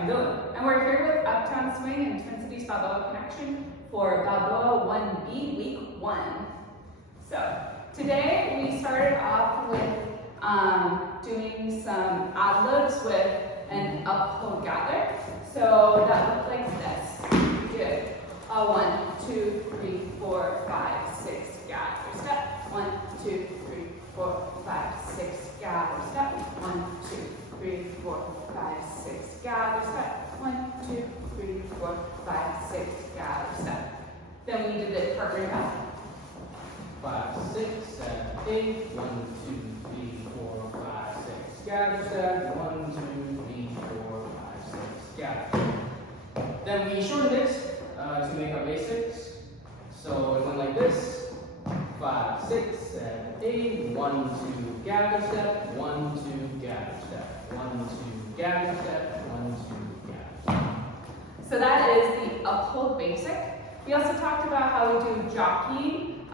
I'm Dylan. And we're here with Uptown Swing and Twin Cities Balboa Connection for Balboa 1B Week 1. So today we started off with doing some ad-libs with an uphill gather. So that looked like this. We did a 1, 2, 3, 4, 5, 6 gather step. 1, 2, 3, 4, 5, 6 gather step. 1, 2, 3, 4, 5, 6 gather step. 1, 2, 3, 4, 5, 6 gather step. Then we did the partner up. 5, 6, 7, 8. 1, 2, 3, 4, 5, 6 gather step. 1, 2, 3, 4, 5, 6 gather. Then we shortened it to make our basics. So it went like this. 5, 6, 7, 8. 1, 2, gather step. 1, 2, gather step. 1, 2, gather step. 1, 2, gather step. So that is the uphold basic. We also talked about how we do jockeying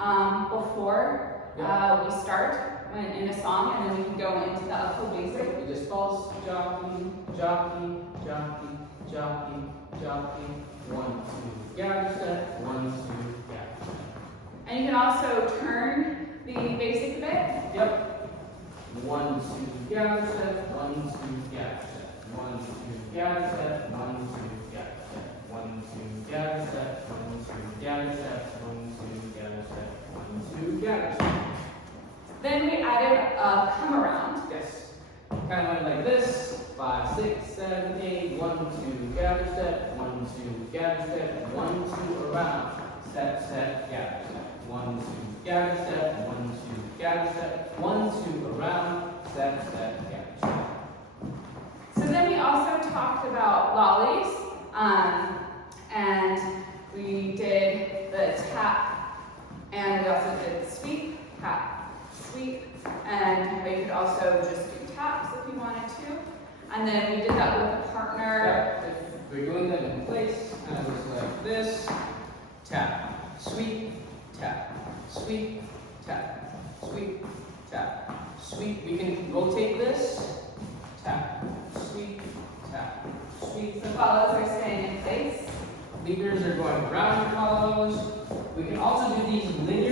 before we start in a song, and then we can go into the uphold basic. We just pulse, jockey, jockey, jockey, jockey, jockey. 1, 2, gather step. 1, 2, gather step. And you can also turn the basic a bit. Yep. 1, 2, gather step. 1, 2, gather step. 1, 2, gather step. 1, 2, gather step. 1, 2, gather step. 1, 2, gather step. 1, 2, gather step. 1, 2, gather step. Then we added a come around. Yes. Kind of went like this. 5, 6, 7, 8. 1, 2, gather step. 1, 2, gather step. 1, 2, around. Step, step, gather step. 1, 2, gather step. 1, 2, gather step. 1, 2, around. Step, step, gather step. So then we also talked about lollies, and we did the tap, and we also did sweep, tap, sweep, and we could also just do taps if you wanted to. And then we did that with a partner. Yeah, if we're doing them in place, kind of looks like this. Tap, sweep, tap, sweep, tap, sweep, tap, sweep. We can rotate this. Tap, sweep, tap, sweep. The follows are staying in place. Leaders are going around your follows. We can also do these linear